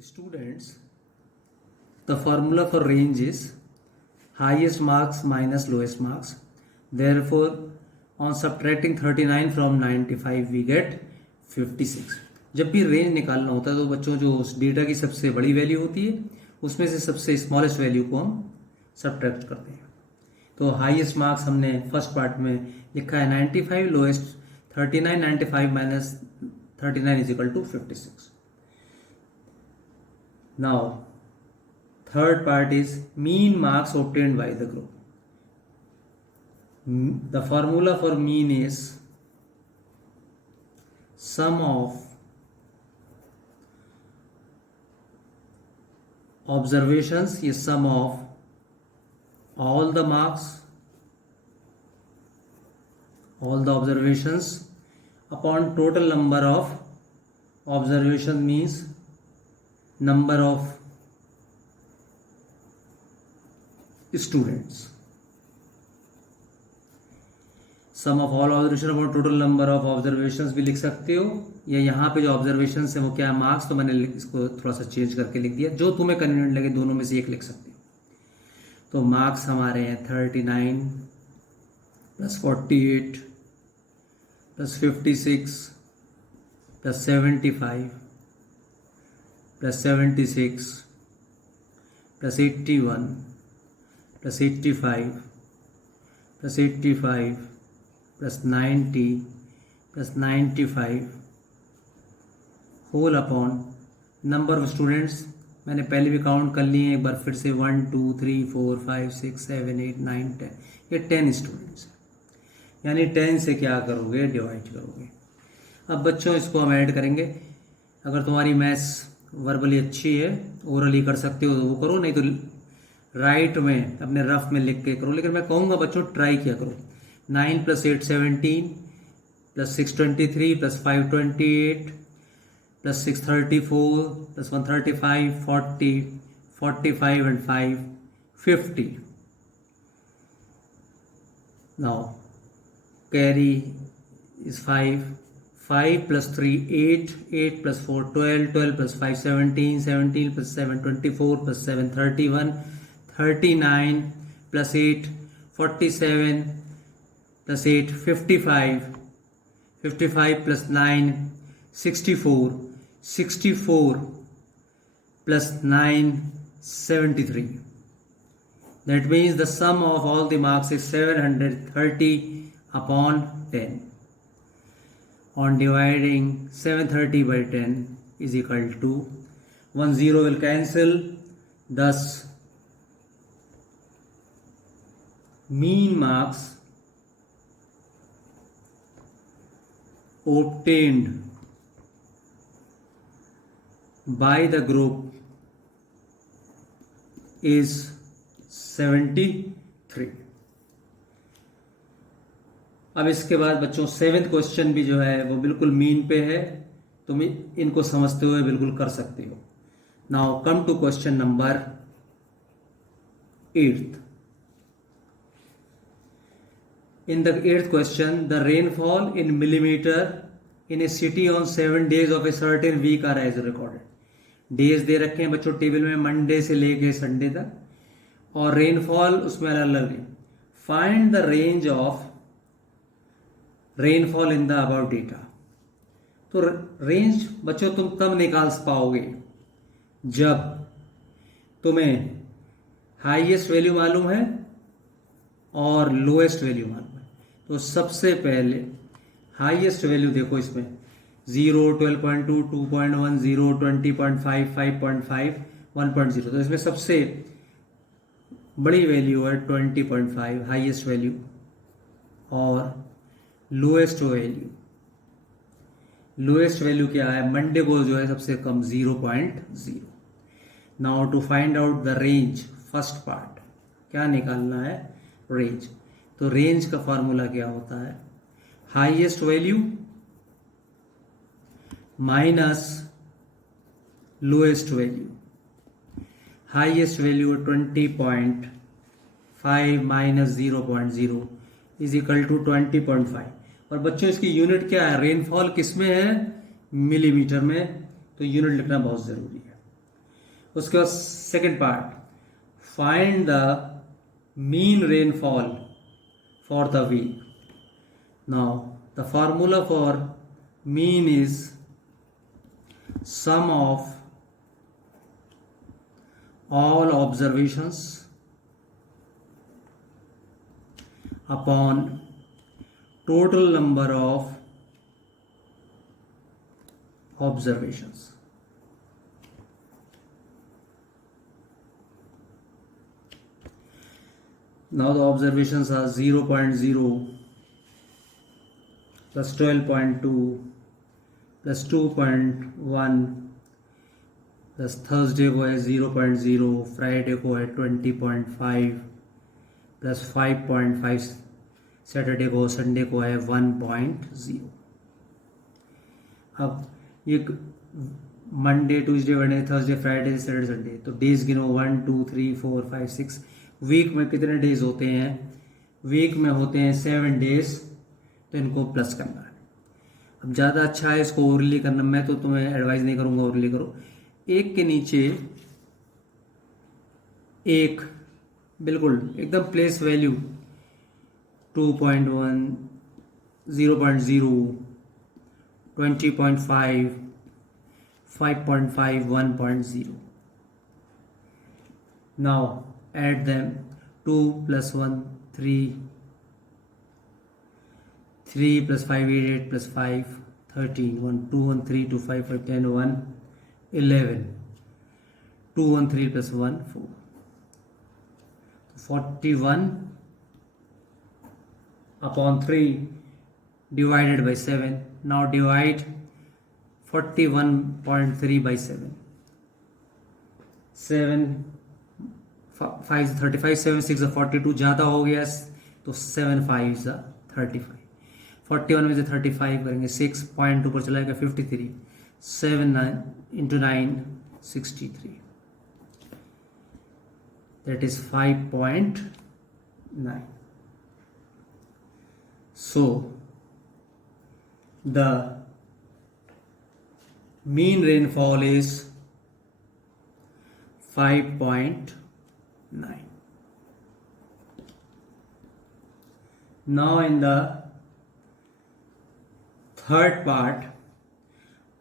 Students, the formula for range is highest marks minus lowest marks. Therefore, on subtracting 39 from 95 we get 56. जब भी range निकालना होता है तो बच्चों जो उस डेटा की सबसे बड़ी वैल्यू होती है उसमें से सबसे स्मॉलेस्ट वैल्यू को हम सब्ट्रैक्ट करते हैं. तो हाईएस्ट मार्क्स हमने फर्स्ट पार्ट में लिखा है 95, lowest 39, 95 minus 39 is equal to 56. Now, third part is mean marks obtained by the group. The formula for mean is sum of observations is sum of all the marks, all the observations upon total number of observations means number of students. Sum of all observation about total number of observations भी लिख सकते हो, या यहाँ पे जो observations है वो क्या है मार्क्स, तो मैंने इसको थोड़ा सा चेंज करके लिख दिया. जो तुम्हें कन्वीनियंट लगे दोनों में से एक लिख सकते हो. तो मार्क्स हमारे हैं 39 plus 48 plus 56 plus 75 plus 76 plus 81 plus 85 plus 85 plus 90 plus 95 whole upon number of students. मैंने पहले भी काउंट कर लिए एक बार फिर से 1 2 3 4 5 6 7 8 9 10. ये 10 स्टूडेंट्स हैं, यानी 10 से क्या करोगे, डिवाइड करोगे. अब बच्चों इसको हम ऐड करेंगे. अगर तुम्हारी मैथ्स वर्बली अच्छी है, ओरली कर सकते हो तो वो करो, नहीं तो राइट में अपने रफ में लिख के करो. लेकिन मैं कहूँगा बच्चों ट्राई किया करो. 9 plus 8 17 plus 6 23 plus 5 28 plus 6 34 plus 1 35 40 45 and 5 50. Now carry is 5 plus 3 8 8 plus 4 12 12 plus 5 17 17 plus 7 24 plus 7 31 39 plus 8 47 plus 8 55 55 plus 9 64 64 plus 9 73. That means the sum of all the marks is 730 upon 10. On dividing 730 by 10 is equal to 1 0 will cancel. Thus, mean marks obtained by the group is 73. अब इसके बाद बच्चों 7th question भी जो है वो बिल्कुल mean पे है. तुम इनको समझते हुए बिल्कुल कर सकते हो. Now come to question number 8th. In the 8th question the rainfall in millimeter in a city on 7 days of a certain week are as recorded. Days दे रखे हैं बच्चों टेबल में, मंडे से लेके संडे तक, और रेनफॉल उसमें अलग अलग है. Find the range of rainfall in the about data. तो रेंज बच्चों तुम तब निकाल पाओगे जब तुम्हें हाईएस्ट वैल्यू मालूम है और लोएस्ट वैल्यू मालूम है. तो सबसे पहले हाईएस्ट वैल्यू देखो, इसमें 0 12.2 2.1 0 20.5 5.5 1.0. तो इसमें सबसे बड़ी वैल्यू है 20.5 हाईएस्ट वैल्यू, और लोएस्ट वैल्यू क्या है, मंडे को जो है सबसे कम 0.0. Now to find out the range, first part क्या निकालना है, रेंज. तो रेंज का फॉर्मूला क्या होता है, highest value minus lowest value. Highest value 20.5 minus 0.0 is equal to 20.5. और बच्चों इसकी यूनिट क्या है, रेनफॉल किस में है, मिलीमीटर में. तो यूनिट लिखना बहुत जरूरी है. उसके बाद second part, find the mean rainfall for the week. Now the formula for mean is sum of all observations upon total number of observations. Now the observations are 0.0 plus 12.2 plus 2.1 plus Thursday को है 0.0, Friday को है 20.5 plus 5.5, Saturday को Sunday को है 1.0. अब ये Monday Tuesday Wednesday Thursday Friday Saturday Sunday, तो डेज गिनो 1 2 3 4 5 6. वीक में कितने डेज होते हैं? वीक में होते हैं 7 डेज, तो इनको प्लस करना है. अब ज़्यादा अच्छा है इसको ओरली करना, मैं तो तुम्हें एडवाइस नहीं करूँगा ओरली करो. एक के नीचे एक, बिल्कुल एकदम place value 2.1, 0.0, 20.5, 5.5, 1.0. Now add them. 2 plus 1 3, 3 plus 5 8, 8 plus 5 13, 1 2 1 3 2 5 5 10 1 11, 2 1 3 plus 1 4, 41 upon 3 divided by 7. Now divide 41.3 by 7. 7 5 35, 7 6 42, ज़्यादा हो गया तो 7 5 35. 41 में से 35 करेंगे, 6.2 पर चला गया 53. 7 into 9 63, that is 5.9. So the mean rainfall is 5.9. Now in the third part,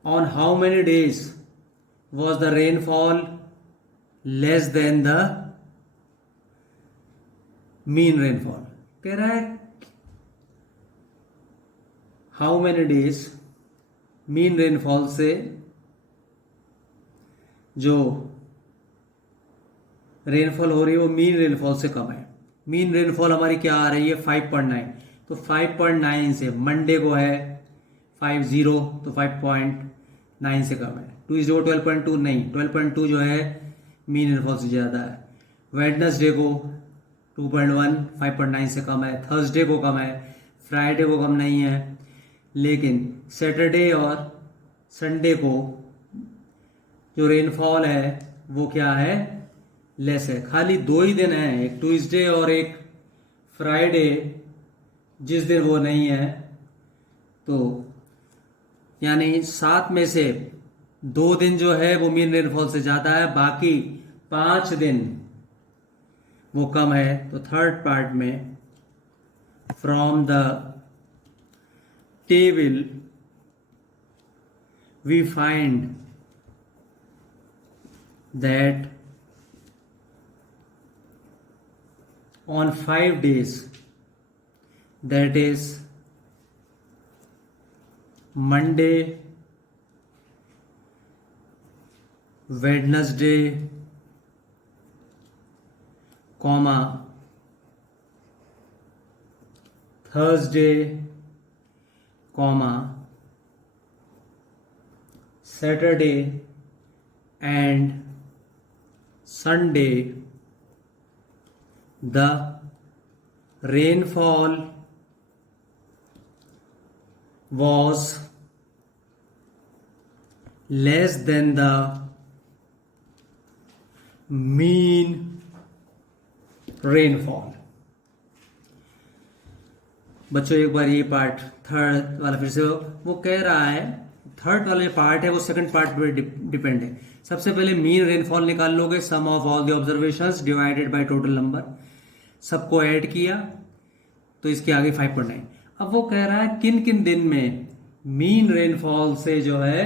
on how many days was the rainfall less than the mean rainfall? कह रहा है how many days mean rainfall से जो रेनफॉल हो रही है वो mean rainfall से कम है. मीन रेनफॉल हमारी क्या आ रही है? 5.9. तो 5.9 से मंडे को है 50, तो 5.9 से कम है. ट्यूसडे को 12.2 नहीं, 12.2 जो है मीन रेनफॉल से ज़्यादा है. वेडनेसडे को 2.1 5.9 से कम है. थर्सडे को कम है, फ्राइडे को कम नहीं है. लेकिन सैटरडे और संडे को जो रेनफॉल है वो क्या है? लेस है. खाली 2 ही दिन है, एक ट्यूसडे और एक फ्राइडे, जिस दिन वो नहीं है. तो यानी 7 में से 2 दिन जो है वो मीन रेनफॉल से ज़्यादा है, बाकी 5 दिन वो कम है. तो थर्ड पार्ट में from the table we find that on 5 days, that is Monday, Wednesday, Thursday, Saturday and Sunday, the rainfall was less than the mean rainfall. बच्चों एक बार ये पार्ट थर्ड वाला फिर से वो कह रहा है, थर्ड वाला पार्ट है वो सेकंड पार्ट पे डिपेंड है. सबसे पहले मीन रेनफॉल निकाल लोगे, sum of all the observations divided by total number, सबको ऐड किया तो इसके आगे 5.9। अब वो कह रहा है किन किन दिन में मीन रेनफॉल से जो है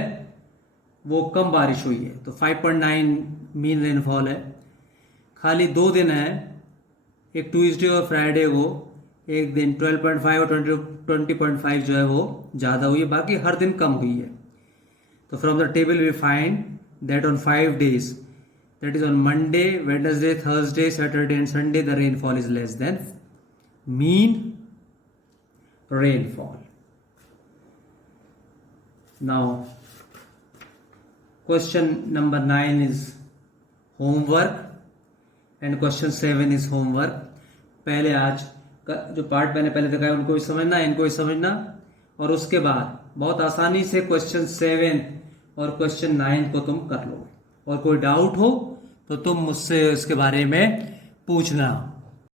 वो कम बारिश हुई है, तो 5.9 मीन रेनफॉल है। खाली 2 दिन है, एक ट्यूसडे और फ्राइडे को, एक दिन 12.5 और 20.5 जो है वो ज़्यादा हुई है, बाकी हर दिन कम हुई है। तो from the table we find that on 5 days, that is on Monday, Wednesday, Thursday, Saturday and Sunday, the rainfall is less than mean rainfall. Now question number 9 is homework and question 7 is homework. पहले आज का जो part मैंने पहले दिखाया उनको भी समझना, इनको भी समझना, और उसके बाद बहुत आसानी से क्वेश्चन 7 और क्वेश्चन 9 को तुम कर लो। और कोई डाउट हो तो तुम मुझसे इसके बारे में पूछना।